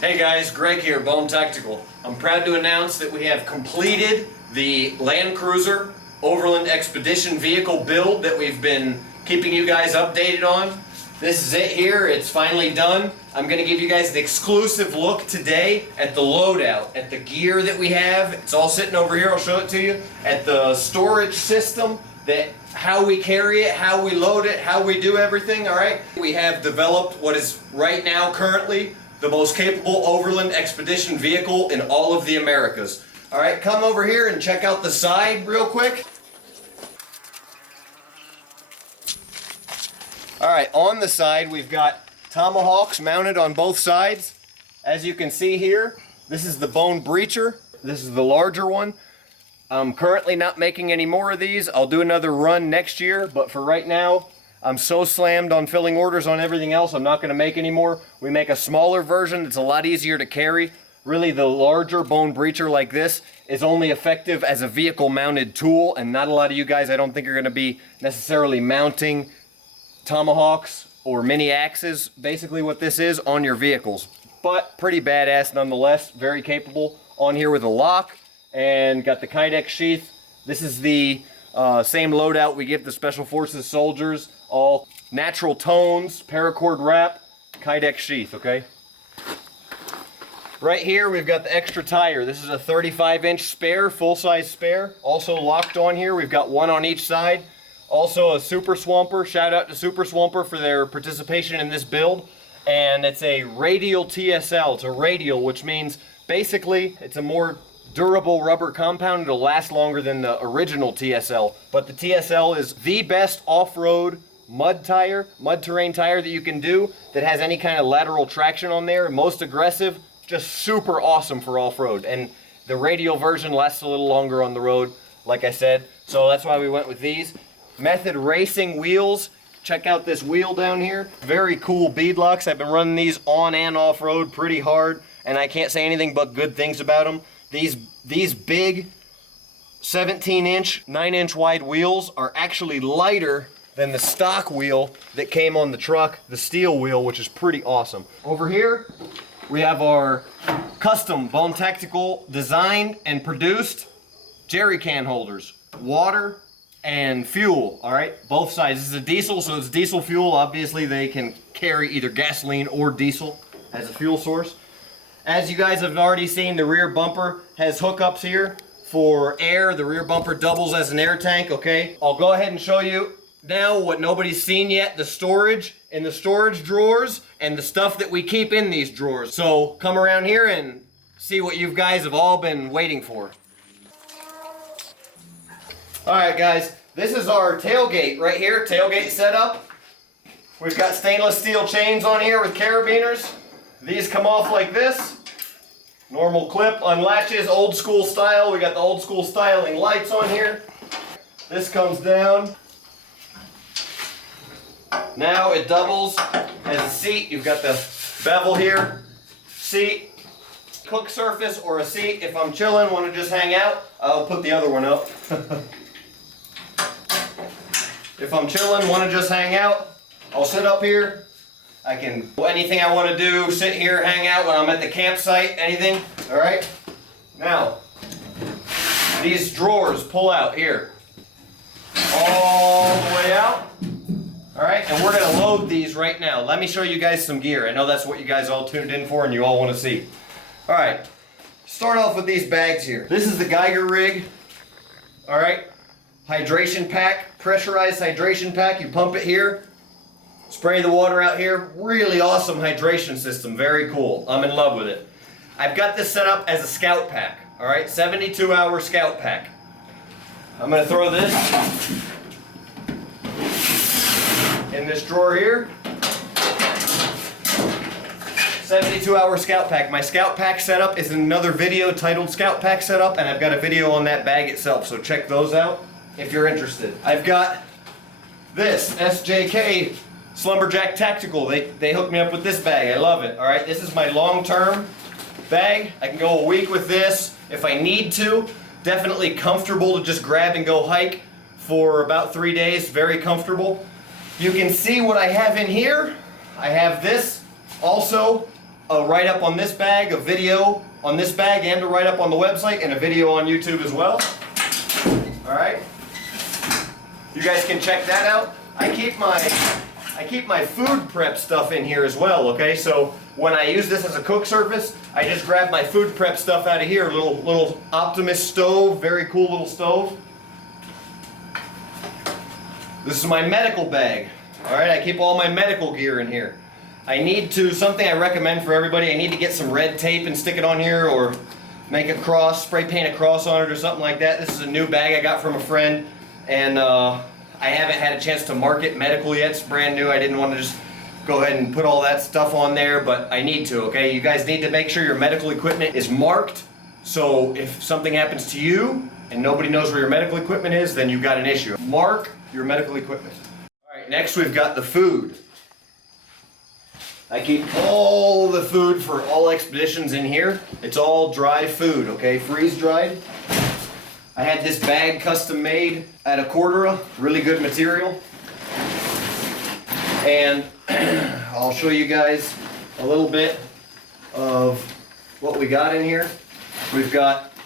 Hey guys, Greg here, Bone Tactical. I'm proud to announce that we have completed the Land Cruiser Overland Expedition vehicle build that we've been keeping you guys updated on. This is it here, it's finally done. I'm going to give you guys an exclusive look today at the loadout, at the gear that we have. It's all sitting over here, I'll show it to you. At the storage system, how we carry it, how we load it, how we do everything, alright? We have developed what is right now currently the most capable Overland Expedition vehicle in all of the Americas. Alright, come over here and check out the side real quick. Alright, on the side we've got tomahawks mounted on both sides. As you can see here, this is the bone breacher. This is the larger one. I'm currently not making any more of these. I'll do another run next year, but for right now, I'm so slammed on filling orders on everything else, I'm not going to make any more. We make a smaller version that's a lot easier to carry. Really, the larger bone breacher like this is only effective as a vehicle mounted tool, and not a lot of you guys, I don't think, are going to be necessarily mounting tomahawks or mini axes, basically what this is, on your vehicles. But pretty badass nonetheless, very capable. On here with a lock, and got the Kydex sheath. This is the same loadout we give the Special Forces soldiers. All natural tones, paracord wrap, Kydex sheath, okay? Right here we've got the extra tire. This is a 35-inch spare, full-size spare. Also locked on here, we've got one on each side. Also a Super Swamper. Shout out to Super Swamper for their participation in this build. And it's a radial TSL. It's a radial, which means basically it's a more durable rubber compound. It'll last longer than the original TSL. But the TSL is the best off-road mud terrain tire that you can do that has any kind of lateral traction on there. Most aggressive, just super awesome for off-road. And the radial version lasts a little longer on the road, like I said. So that's why we went with these. Method Racing wheels. Check out this wheel down here. Very cool beadlocks. I've been running these on and off road pretty hard, and I can't say anything but good things about them. These big 17-inch, 9-inch wide wheels are actually lighter than the stock wheel that came on the truck, the steel wheel, which is pretty awesome. Over here, we have our custom Bone Tactical designed and produced jerry can holders. Water and fuel, all right? Both sides. This is a diesel, so it's diesel fuel. Obviously, they can carry either gasoline or diesel as a fuel source. As you guys have already seen, the rear bumper has hookups here for air. The rear bumper doubles as an air tank, okay? I'll go ahead and show you now what nobody's seen yet, the storage in the storage drawers and the stuff that we keep in these drawers. So come around here and see what you guys have all been waiting for. Alright guys, this is our tailgate right here, tailgate setup. We've got stainless steel chains on here with carabiners. These come off like this. Normal clip, unlatches, old school style. We got the old school styling lights on here. This comes down. Now it doubles as a seat. You've got the bevel here, seat, cook surface, or a seat. If I'm chilling, want to just hang out, I'll put the other one up. If I'm chilling, want to just hang out, I'll sit up here. I can do anything I want to do, sit here, hang out when I'm at the campsite, anything. All right. Now, these drawers pull out here, all the way out. All right, and we're gonna load these right now. Let me show you guys some gear. I know that's what you guys all tuned in for and you all want to see. All right, start off with these bags here. This is the Geiger rig. All right, hydration pack, pressurized hydration pack. You pump it here, spray the water out here. Really awesome hydration system, very cool. I'm in love with it. I've got this set up as a scout pack. All right, 72-hour scout pack. I'm gonna throw this in this drawer here. 72-hour scout pack. My scout pack setup is in another video titled Scout Pack Setup, and I've got a video on that bag itself, so check those out if you're interested. I've got this SJK Slumberjack Tactical. They hooked me up with this bag. I love it. All right, this is my long-term bag. I can go a week with this if I need to. Definitely comfortable to just grab and go hike for about 3 days. Very comfortable. You can see what I have in here. I have this also a write-up on this bag, a video on this bag, and a write-up on the website, and a video on YouTube as well. Alright? You guys can check that out. I keep my food prep stuff in here as well, okay? So when I use this as a cook surface, I just grab my food prep stuff out of here. Little Optimus stove, very cool little stove. This is my medical bag. Alright, I keep all my medical gear in here. I need to, something I recommend for everybody, I need to get some red tape and stick it on here, or make a cross, spray paint a cross on it or something like that. This is a new bag I got from a friend, and I haven't had a chance to mark it medical yet. It's brand new. I didn't want to just go ahead and put all that stuff on there, but I need to, okay? You guys need to make sure your medical equipment is marked, so if something happens to you and nobody knows where your medical equipment is, then you've got an issue. Mark your medical equipment. Alright, next we've got the food. I keep all the food for all expeditions in here. It's all dry food, okay? Freeze dried. I had this bag custom made at a Cordura, really good material. And I'll show you guys a little bit of what we got in here. We've got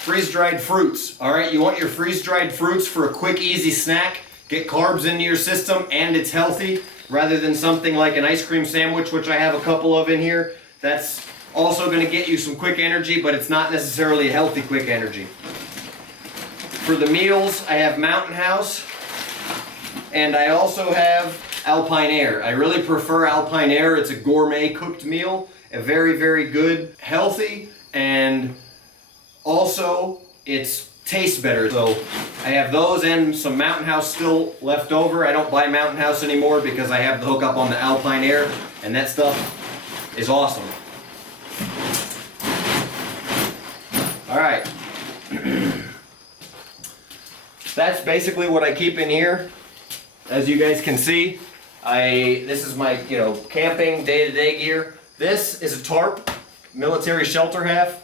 freeze-dried fruits. All right, you want your freeze-dried fruits for a quick, easy snack. Get carbs into your system, and it's healthy, rather than something like an ice cream sandwich, which I have a couple of in here. That's also going to get you some quick energy, but it's not necessarily a healthy quick energy. For the meals, I have Mountain House, and I also have Alpine Air. I really prefer Alpine Air. It's a gourmet cooked meal, a very, very good, healthy, and also it's tastes better. So I have those and some Mountain House still left over. I don't buy Mountain House anymore because I have the hookup on the Alpine Air, and that stuff is awesome. All right. That's basically what I keep in here. As you guys can see, this is my, camping day-to-day gear. This is a tarp, military shelter half.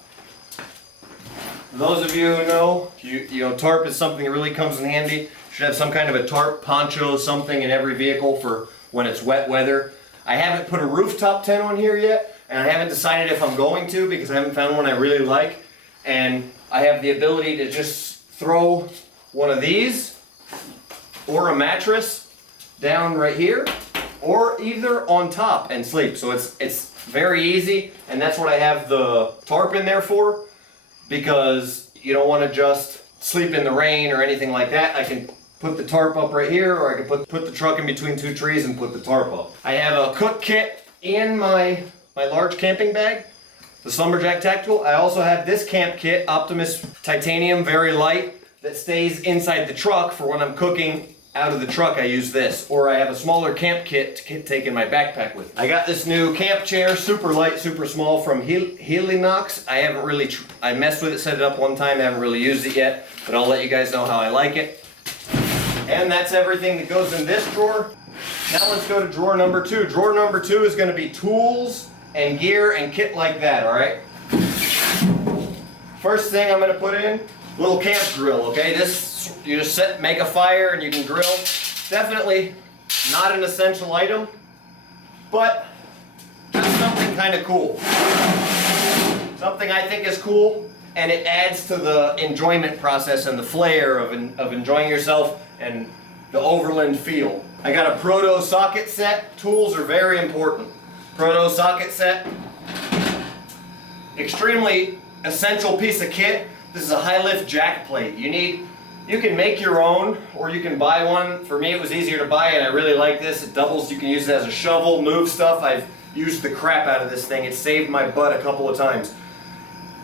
For those of you who know, tarp is something that really comes in handy. You should have some kind of a tarp, poncho, something in every vehicle for when it's wet weather. I haven't put a rooftop tent on here yet, and I haven't decided if I'm going to because I haven't found one I really like. And I have the ability to just throw one of these or a mattress down right here, or either on top and sleep. So it's very easy, and that's what I have the tarp in there for, because you don't want to just sleep in the rain or anything like that. I can put the tarp up right here, or I can put the truck in between two trees and put the tarp up. I have a cook kit in my large camping bag, the Slumberjack Tactical. I also have this camp kit, Optimus Titanium, very light, that stays inside the truck for when I'm cooking out of the truck. I use this, or I have a smaller camp kit to take in my backpack with me. I got this new camp chair, super light, super small, from Helinox. I messed with it, set it up one time, I haven't really used it yet, but I'll let you guys know how I like it. And that's everything that goes in this drawer. Now let's go to drawer number 2. Drawer number 2 is going to be tools and gear and kit like that, alright? First thing I'm going to put in, little camp grill, okay? This, you just make a fire and you can grill. Definitely not an essential item, but just something kind of cool. Something I think is cool, and it adds to the enjoyment process and the flair of enjoying yourself and the Overland feel. I got a proto socket set. Tools are very important. Proto socket set. Extremely essential piece of kit. This is a high lift jack plate. You can make your own, or you can buy one. For me, it was easier to buy, and I really like this. It doubles. You can use it as a shovel, move stuff. I've used the crap out of this thing. It saved my butt a couple of times.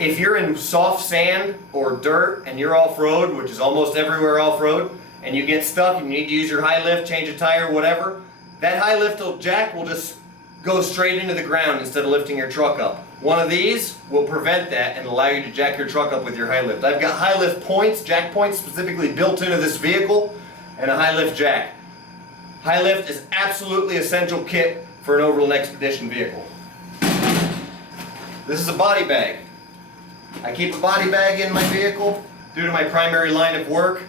If you're in soft sand or dirt and you're off-road, which is almost everywhere off-road, and you get stuck and you need to use your high lift, change a tire, whatever, that high lift jack will just go straight into the ground instead of lifting your truck up. One of these will prevent that and allow you to jack your truck up with your high lift. I've got high lift points, jack points specifically built into this vehicle, and a high lift jack. High lift is absolutely essential kit for an Overland Expedition vehicle. This is a body bag. I keep a body bag in my vehicle due to my primary line of work,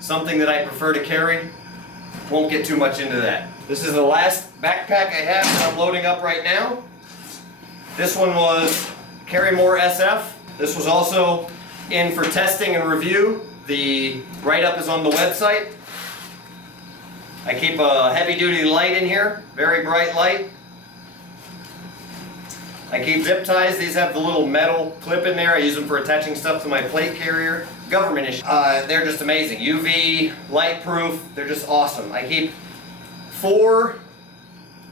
something that I prefer to carry. Won't get too much into that. This is the last backpack I have that I'm loading up right now. This one was Carry More SF. This was also in for testing and review. The write-up is on the website. I keep a heavy-duty light in here, very bright light. I keep zip ties. These have the little metal clip in there. I use them for attaching stuff to my plate carrier. Government issue. They're just amazing. UV, light proof. They're just awesome. I keep 4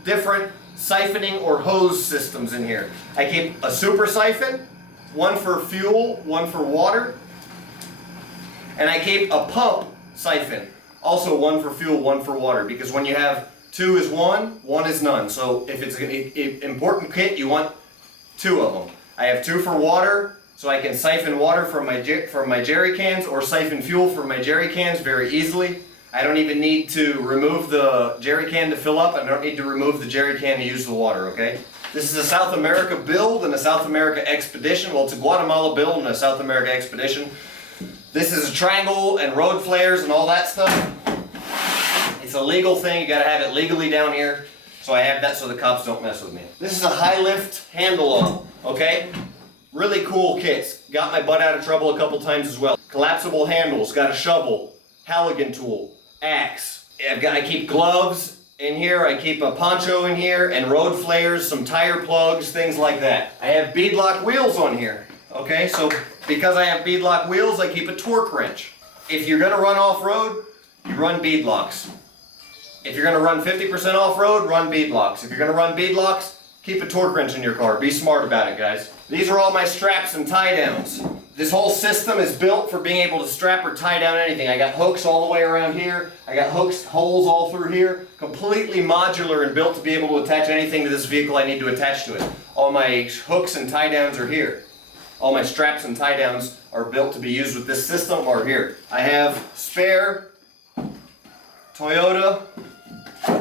different siphoning or hose systems in here. I keep a super siphon, one for fuel, one for water, and I keep a pump siphon, also one for fuel, one for water, because when you have 2 is 1, 1 is none. So if it's an important kit, you want 2 of them. I have 2 for water, so I can siphon water from my jerry cans or siphon fuel from my jerry cans very easily. I don't even need to remove the jerry can to fill up. I don't need to remove the jerry can to use the water, okay? This is a South America build and a South America expedition. Well, it's a Guatemala build and a South America expedition. This is a triangle and road flares and all that stuff. It's a legal thing. You gotta have it legally down here. So I have that so the cops don't mess with me. This is a high lift handle on, okay? Really cool kits. Got my butt out of trouble a couple times as well. Collapsible handles, got a shovel, Halligan tool, axe. I keep gloves in here, I keep a poncho in here, and road flares, some tire plugs, things like that. I have beadlock wheels on here, okay? So because I have beadlock wheels, I keep a torque wrench. If you're gonna run off-road, you run beadlocks. If you're gonna run 50% off-road, run beadlocks. If you're gonna run beadlocks, keep a torque wrench in your car. Be smart about it, guys. These are all my straps and tie downs. This whole system is built for being able to strap or tie down anything. I got hooks all the way around here. I got holes all through here. Completely modular and built to be able to attach anything to this vehicle I need to attach to it. All my hooks and tie downs are here. All my straps and tie downs are built to be used with this system are here. I have spare Toyota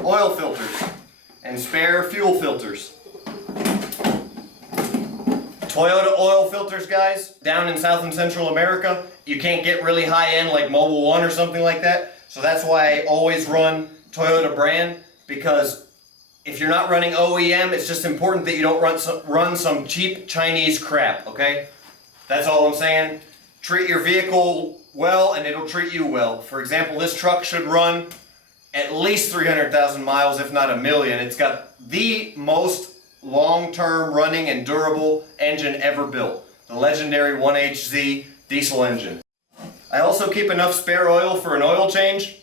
oil filters and spare fuel filters. Toyota oil filters, guys, down in South and Central America, you can't get really high end like Mobil 1 or something like that. So that's why I always run Toyota brand, because if you're not running OEM, it's just important that you don't run some cheap Chinese crap, okay? That's all I'm saying. Treat your vehicle well and it'll treat you well. For example, this truck should run at least 300,000 miles, if not 1 million. It's got the most long-term running and durable engine ever built. The legendary 1HZ diesel engine. I also keep enough spare oil for an oil change.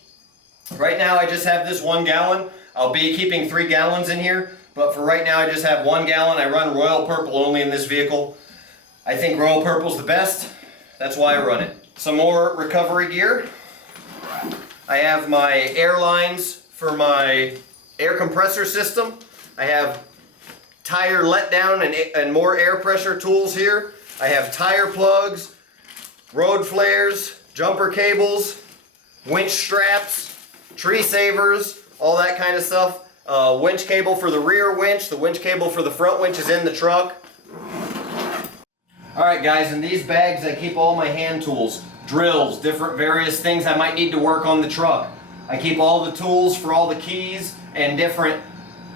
Right now I just have this 1 gallon. I'll be keeping 3 gallons in here, but for right now I just have 1 gallon. I run Royal Purple only in this vehicle. I think Royal Purple's the best. That's why I run it. Some more recovery gear. I have my air lines for my air compressor system. I have tire letdown and more air pressure tools here. I have tire plugs, road flares, jumper cables, winch straps, tree savers, all that kind of stuff. Winch cable for the rear winch, the winch cable for the front winch is in the truck. Alright guys, in these bags I keep all my hand tools, drills, different various things I might need to work on the truck. I keep all the tools for all the keys and different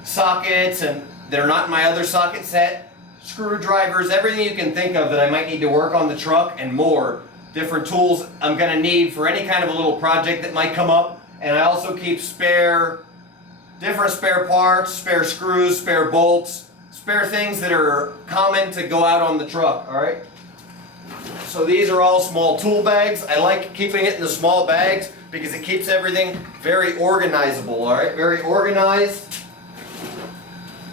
sockets and they're not in my other socket set, screwdrivers, everything you can think of that I might need to work on the truck and more. Different tools I'm going to need for any kind of a little project that might come up. And I also keep different spare parts, spare screws, spare bolts, spare things that are common to go out on the truck, alright? So these are all small tool bags. I like keeping it in the small bags because it keeps everything very organizable, alright? Very organized.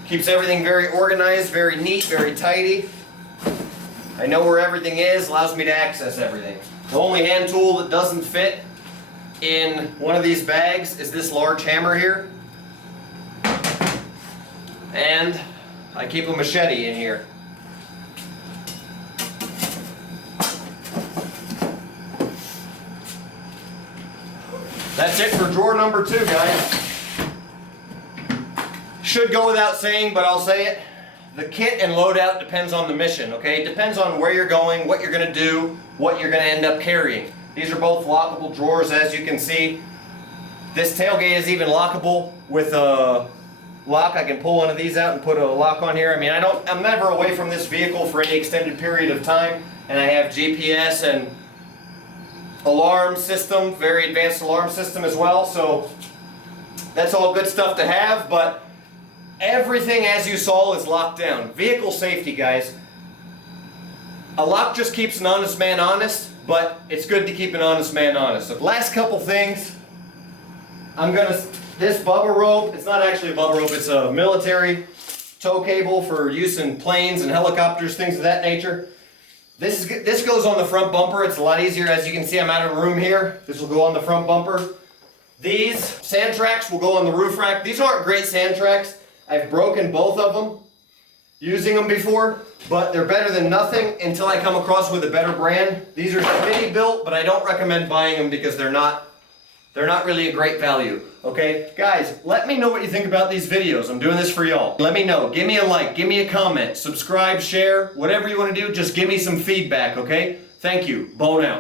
Keeps everything very organized, very neat, very tidy. I know where everything is, allows me to access everything. The only hand tool that doesn't fit in one of these bags is this large hammer here. And I keep a machete in here. That's it for drawer number 2, guys. Should go without saying, but I'll say it. The kit and loadout depends on the mission, okay? It depends on where you're going, what you're going to do, what you're going to end up carrying. These are both lockable drawers, as you can see. This tailgate is even lockable with a lock. I can pull one of these out and put a lock on here. I mean, I'm never away from this vehicle for any extended period of time, and I have GPS and alarm system, very advanced alarm system as well, so that's all good stuff to have, but everything, as you saw, is locked down. Vehicle safety, guys. A lock just keeps an honest man honest, but it's good to keep an honest man honest. So last couple things, this bubba rope, it's not actually a bubba rope, it's a military tow cable for use in planes and helicopters, things of that nature. This goes on the front bumper. It's a lot easier. As you can see, I'm out of room here. This will go on the front bumper. These sand tracks will go on the roof rack. These aren't great sand tracks. I've broken both of them using them before, but they're better than nothing until I come across with a better brand. These are Smitty built, but I don't recommend buying them because they're not really a great value. Okay, guys, let me know what you think about these videos. I'm doing this for y'all. Let me know. Give me a like, give me a comment, subscribe, share, whatever you want to do, just give me some feedback, okay? Thank you. Bone out.